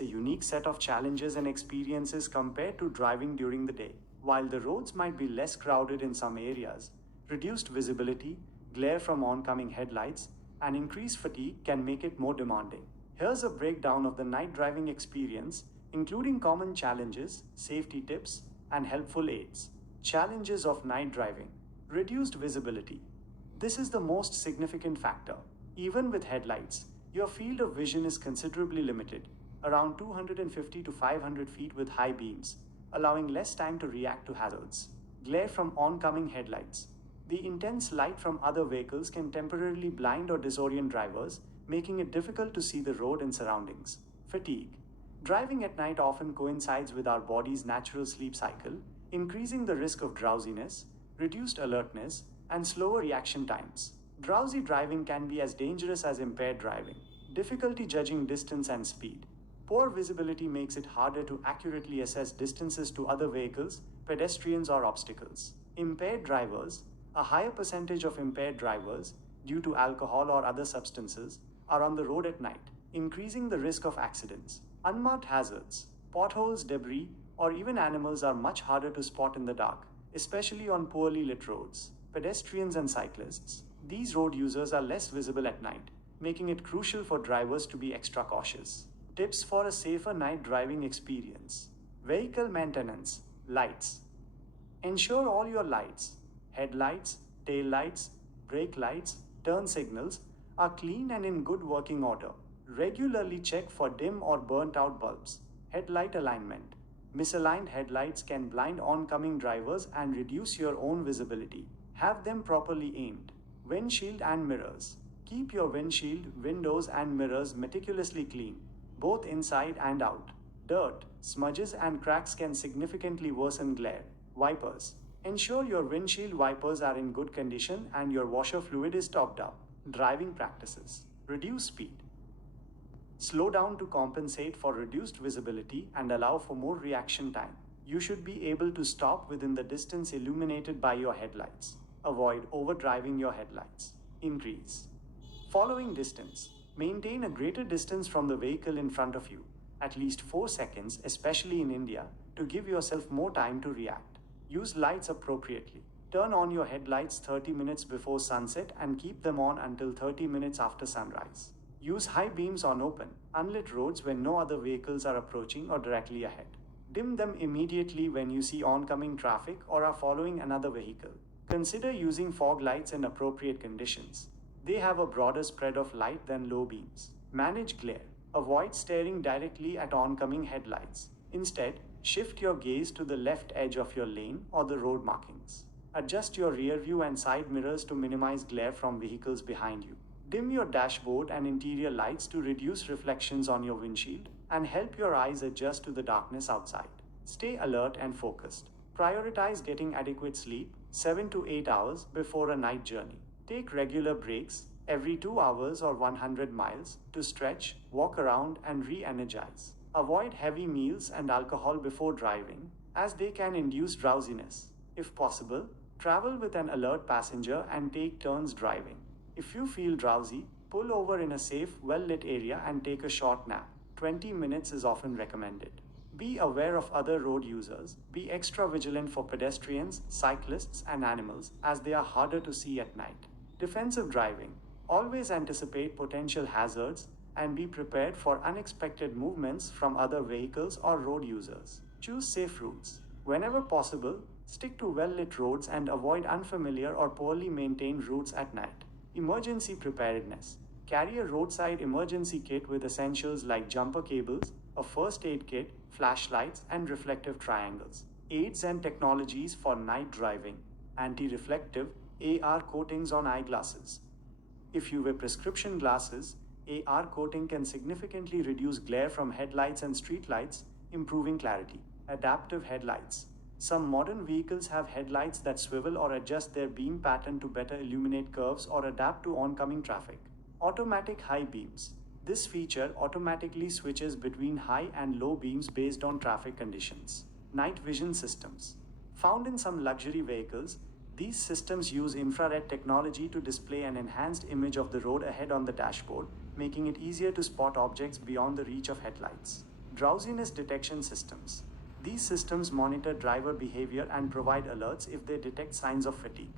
a unique set of challenges and experiences compared to driving during the day. While the roads might be less crowded in some areas, reduced visibility, glare from oncoming headlights, and increased fatigue can make it more demanding. Here's a breakdown of the night driving experience, including common challenges, safety tips, and helpful aids. Challenges of night driving: reduced visibility. This is the most significant factor. Even with headlights, your field of vision is considerably limited, around 250 to 500 feet with high beams, allowing less time to react to hazards. Glare from oncoming headlights. The intense light from other vehicles can temporarily blind or disorient drivers, making it difficult to see the road and surroundings. Fatigue. Driving at night often coincides with our body's natural sleep cycle, increasing the risk of drowsiness, reduced alertness, and slower reaction times. Drowsy driving can be as dangerous as impaired driving. Difficulty judging distance and speed. Poor visibility makes it harder to accurately assess distances to other vehicles, pedestrians, or obstacles. Impaired drivers. A higher percentage of impaired drivers, due to alcohol or other substances, are on the road at night, increasing the risk of accidents. Unmarked hazards. Potholes, debris, or even animals are much harder to spot in the dark, especially on poorly lit roads. Pedestrians and cyclists. These road users are less visible at night, making it crucial for drivers to be extra cautious. Tips for a safer night driving experience. Vehicle maintenance. Lights. Ensure all your lights, headlights, tail lights, brake lights, turn signals, are clean and in good working order. Regularly check for dim or burnt out bulbs. Headlight alignment. Misaligned headlights can blind oncoming drivers and reduce your own visibility. Have them properly aimed. Windshield and mirrors. Keep your windshield, windows, and mirrors meticulously clean, both inside and out. Dirt, smudges, and cracks can significantly worsen glare. Wipers. Ensure your windshield wipers are in good condition and your washer fluid is topped up. Driving practices. Reduce speed. Slow down to compensate for reduced visibility and allow for more reaction time. You should be able to stop within the distance illuminated by your headlights. Avoid overdriving your headlights. Increase. Following distance. Maintain a greater distance from the vehicle in front of you, at least 4 seconds, especially in India, to give yourself more time to react. Use lights appropriately. Turn on your headlights 30 minutes before sunset and keep them on until 30 minutes after sunrise. Use high beams on open, unlit roads when no other vehicles are approaching or directly ahead. Dim them immediately when you see oncoming traffic or are following another vehicle. Consider using fog lights in appropriate conditions. They have a broader spread of light than low beams. Manage glare. Avoid staring directly at oncoming headlights. Instead, shift your gaze to the left edge of your lane or the road markings. Adjust your rear view and side mirrors to minimize glare from vehicles behind you. Dim your dashboard and interior lights to reduce reflections on your windshield and help your eyes adjust to the darkness outside. Stay alert and focused. Prioritize getting adequate sleep, 7 to 8 hours, before a night journey. Take regular breaks, every 2 hours or 100 miles, to stretch, walk around, and re-energize. Avoid heavy meals and alcohol before driving, as they can induce drowsiness. If possible, travel with an alert passenger and take turns driving. If you feel drowsy, pull over in a safe, well-lit area and take a short nap. 20 minutes is often recommended. Be aware of other road users. Be extra vigilant for pedestrians, cyclists, and animals, as they are harder to see at night. Defensive driving. Always anticipate potential hazards and be prepared for unexpected movements from other vehicles or road users. Choose safe routes. Whenever possible, stick to well-lit roads and avoid unfamiliar or poorly maintained routes at night. Emergency preparedness. Carry a roadside emergency kit with essentials like jumper cables, a first aid kit, flashlights, and reflective triangles. Aids and technologies for night driving. Anti-reflective AR coatings on eyeglasses. If you wear prescription glasses, AR coating can significantly reduce glare from headlights and streetlights, improving clarity. Adaptive headlights. Some modern vehicles have headlights that swivel or adjust their beam pattern to better illuminate curves or adapt to oncoming traffic. Automatic high beams. This feature automatically switches between high and low beams based on traffic conditions. Night vision systems. Found in some luxury vehicles, these systems use infrared technology to display an enhanced image of the road ahead on the dashboard, making it easier to spot objects beyond the reach of headlights. Drowsiness detection systems. These systems monitor driver behavior and provide alerts if they detect signs of fatigue.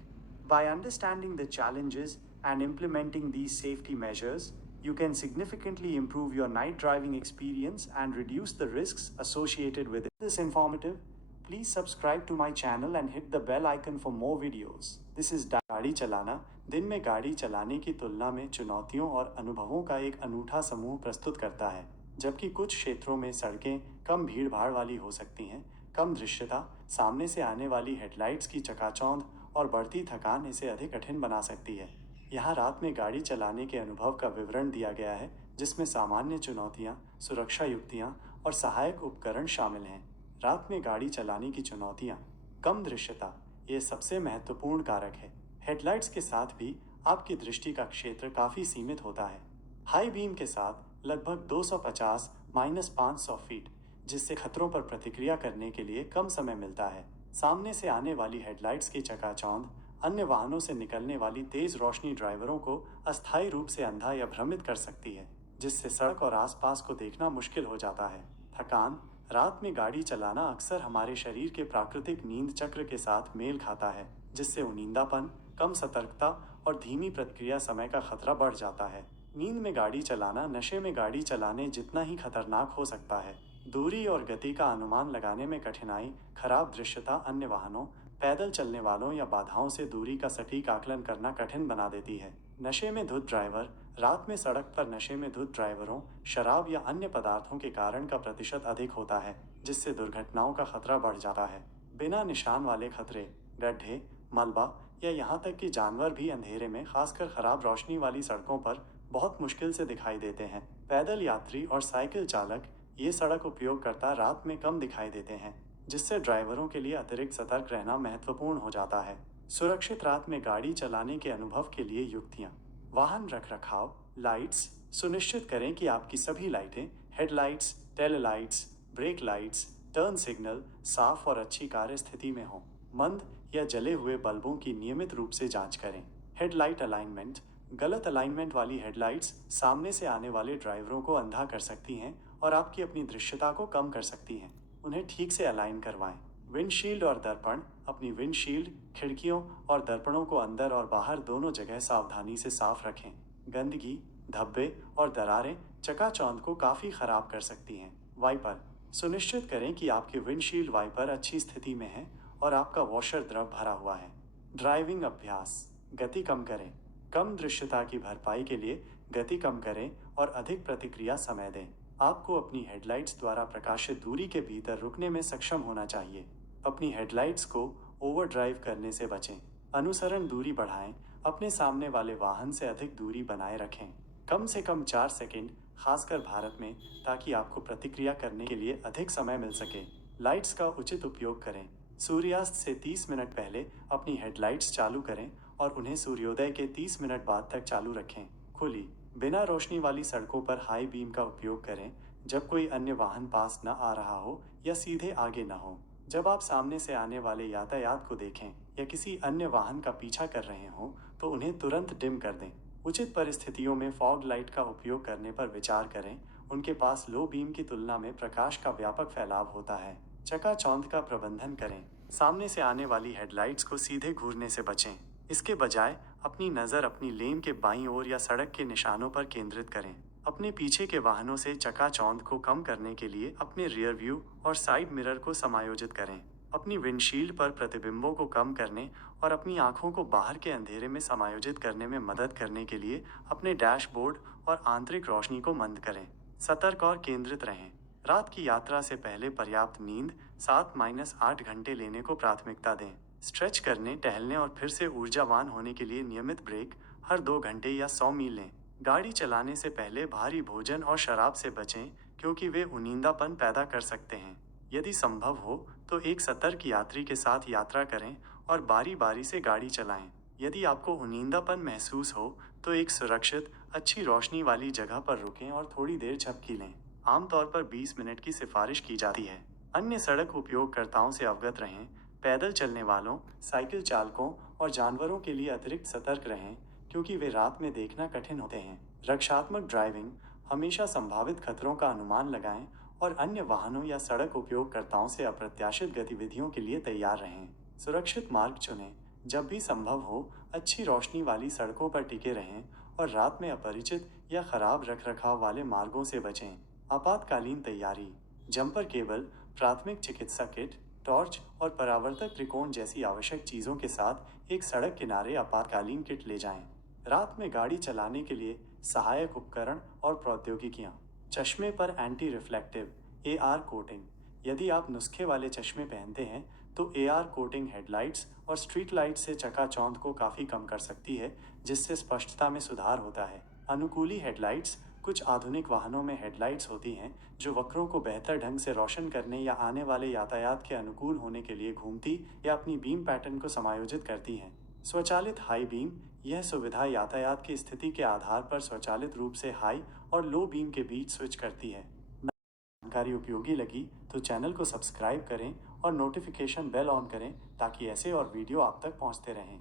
By understanding the challenges and implementing these safety measures, you can significantly improve your night driving experience and reduce the risks associated with it. This informative, please subscribe to my channel and hit the bell icon for more videos. This is गाड़ी चलाना दिन में गाड़ी चलाने की तुलना में चुनौतियों और अनुभवों का एक अनूठा समूह प्रस्तुत करता है। जबकि कुछ क्षेत्रों में सड़कें कम भीड़ भाड़ वाली हो सकती हैं, कम दृश्यता, सामने से आने वाली हेडलाइट्स की चकाचौंध और बढ़ती थकान इसे अधिक कठिन बना सकती है। यहाँ रात में गाड़ी चलाने के अनुभव का विवरण दिया गया है, जिसमें सामान्य चुनौतियाँ, सुरक्षा युक्तियाँ और सहायक उपकरण शामिल हैं। रात में गाड़ी चलाने की चुनौतियाँ। कम दृश्यता, ये सबसे महत्वपूर्ण कारक है। हेडलाइट्स के साथ भी आपकी दृष्टि का क्षेत्र काफ़ी सीमित होता है। हाई बीम के साथ लगभग 250-500 फीट, जिससे खतरों पर प्रतिक्रिया करने के लिए कम समय मिलता है। सामने से आने वाली हेडलाइट्स की चकाचौंध अन्य वाहनों से निकलने वाली तेज रोशनी ड्राइवरों को अस्थायी रूप से अंधा या भ्रमित कर सकती है, जिससे सड़क और आसपास को देखना मुश्किल हो जाता है। थकान। रात में गाड़ी चलाना अक्सर हमारे शरीर के प्राकृतिक नींद चक्र के साथ मेल खाता है, जिससे उनींदापन, कम सतर्कता और धीमी प्रतिक्रिया समय का खतरा बढ़ जाता है। नींद में गाड़ी चलाना नशे में गाड़ी चलाने जितना ही खतरनाक हो सकता है। दूरी और गति का अनुमान लगाने में कठिनाई, खराब दृश्यता अन्य वाहनों, पैदल चलने वालों या बाधाओं से दूरी का सटीक आकलन करना कठिन बना देती है। नशे में धुत ड्राइवर। रात में सड़क पर नशे में धुत ड्राइवरों, शराब या अन्य पदार्थों के कारण का प्रतिशत अधिक होता है, जिससे दुर्घटनाओं का खतरा बढ़ जाता है। बिना निशान वाले खतरे। गड्ढे, मलबा या यहाँ तक कि जानवर भी अंधेरे में, खासकर खराब रोशनी वाली सड़कों पर बहुत मुश्किल से दिखाई देते हैं। पैदल यात्री और साइकिल चालक, ये सड़क उपयोगकर्ता रात में कम दिखाई देते हैं, जिससे ड्राइवरों के लिए अतिरिक्त सतर्क रहना महत्वपूर्ण हो जाता है। सुरक्षित रात में गाड़ी चलाने के अनुभव के लिए युक्तियाँ। वाहन रखरखाव। लाइट्स। सुनिश्चित करें कि आपकी सभी लाइटें, headlights, tail lights, break lights, turn signal साफ और अच्छी कार्य स्थिति में हों। मंद या जले हुए बल्बों की नियमित रूप से जांच करें। Headlight alignment. गलत अलाइनमेंट वाली हेडलाइट्स सामने से आने वाले ड्राइवरों को अंधा कर सकती हैं और आपकी अपनी दृश्यता को कम कर सकती हैं। उन्हें ठीक से अलाइन करवाएं। विंडशील्ड और दर्पण। अपनी विंडशील्ड, खिड़कियों और दर्पणों को अंदर और बाहर दोनों जगह सावधानी से साफ रखें। गंदगी, धब्बे और दरारें चकाचौंध को काफ़ी खराब कर सकती हैं। वाइपर। सुनिश्चित करें कि आपके विंडशील्ड वाइपर अच्छी स्थिति में है और आपका वॉशर द्रव भरा हुआ है। ड्राइविंग अभ्यास। गति कम करें। कम दृश्यता की भरपाई के लिए गति कम करें और अधिक प्रतिक्रिया समय दें। आपको अपनी हेडलाइट्स द्वारा प्रकाशित दूरी के भीतर रुकने में सक्षम होना चाहिए। अपनी हेडलाइट्स को ओवरड्राइव करने से बचें। अनुसरण दूरी बढ़ाएं। अपने सामने वाले वाहन से अधिक दूरी बनाए रखें। कम से कम 4 सेकंड, खासकर भारत में, ताकि आपको प्रतिक्रिया करने के लिए अधिक समय मिल सके। लाइट्स का उचित उपयोग करें। सूर्यास्त से 30 मिनट पहले अपनी हेडलाइट्स चालू करें और उन्हें सूर्योदय के 30 मिनट बाद तक चालू रखें। खुली, बिना रोशनी वाली सड़कों पर हाई बीम का उपयोग करें जब कोई अन्य वाहन पास न आ रहा हो या सीधे आगे न हो। जब आप सामने से आने वाले यातायात को देखें या किसी अन्य वाहन का पीछा कर रहे हों तो उन्हें तुरंत डिम कर दें। उचित परिस्थितियों में फॉग लाइट का उपयोग करने पर विचार करें। उनके पास लो बीम की तुलना में प्रकाश का व्यापक फैलाव होता है। चकाचौंध का प्रबंधन करें। सामने से आने वाली हेडलाइट्स को सीधे घूरने से बचें। इसके बजाय अपनी नज़र अपनी लेन के बाईं ओर या सड़क के निशानों पर केंद्रित करें। अपने पीछे के वाहनों से चकाचौंध को कम करने के लिए अपने रियर व्यू और साइड मिरर को समायोजित करें। अपनी विंडशील्ड पर प्रतिबिंबों को कम करने और अपनी आंखों को बाहर के अंधेरे में समायोजित करने में मदद करने के लिए अपने डैशबोर्ड और आंतरिक रोशनी को मंद करें। सतर्क और केंद्रित रहें। रात की यात्रा से पहले पर्याप्त नींद 7-8 घंटे लेने को प्राथमिकता दें। स्ट्रेच करने, टहलने और फिर से ऊर्जावान होने के लिए नियमित ब्रेक हर 2 घंटे या 100 मील लें। गाड़ी चलाने से पहले भारी भोजन और शराब से बचें, क्योंकि वे उनींदापन पैदा कर सकते हैं। यदि संभव हो तो एक सतर्क यात्री के साथ यात्रा करें और बारी बारी से गाड़ी चलाएं। यदि आपको उनींदापन महसूस हो तो एक सुरक्षित, अच्छी रोशनी वाली जगह पर रुकें और थोड़ी देर झपकी लें। आमतौर पर 20 मिनट की सिफारिश की जाती है। अन्य सड़क उपयोगकर्ताओं से अवगत रहें। पैदल चलने वालों, साइकिल चालकों और जानवरों के लिए अतिरिक्त सतर्क रहें, क्योंकि वे रात में देखना कठिन होते हैं। रक्षात्मक ड्राइविंग। हमेशा संभावित खतरों का अनुमान लगाएं और अन्य वाहनों या सड़क उपयोगकर्ताओं से अप्रत्याशित गतिविधियों के लिए तैयार रहें। सुरक्षित मार्ग चुनें। जब भी संभव हो, अच्छी रोशनी वाली सड़कों पर टिके रहें और रात में अपरिचित या खराब रखरखाव वाले मार्गों से बचें। आपातकालीन तैयारी। जंपर केबल, प्राथमिक चिकित्सा किट, टॉर्च और परावर्तक त्रिकोण जैसी आवश्यक चीज़ों के साथ एक सड़क किनारे आपातकालीन किट ले जाएं। रात में गाड़ी चलाने के लिए सहायक उपकरण और प्रौद्योगिकियां। चश्मे पर एंटी रिफ्लेक्टिव AR कोटिंग। यदि आप नुस्खे वाले चश्मे पहनते हैं तो AR कोटिंग हेडलाइट्स और स्ट्रीट लाइट से चकाचौंध को काफ़ी कम कर सकती है, जिससे स्पष्टता में सुधार होता है। अनुकूली हेडलाइट्स। कुछ आधुनिक वाहनों में हेडलाइट्स होती हैं जो वक्रों को बेहतर ढंग से रोशन करने या आने वाले यातायात के अनुकूल होने के लिए घूमती या अपनी बीम पैटर्न को समायोजित करती हैं। स्वचालित हाई बीम। यह सुविधा यातायात की स्थिति के आधार पर स्वचालित रूप से हाई और लो बीम के बीच स्विच करती है। जानकारी उपयोगी लगी तो चैनल को सब्सक्राइब करें और नोटिफिकेशन बेल ऑन करें ताकि ऐसे और वीडियो आप तक पहुंचते रहें।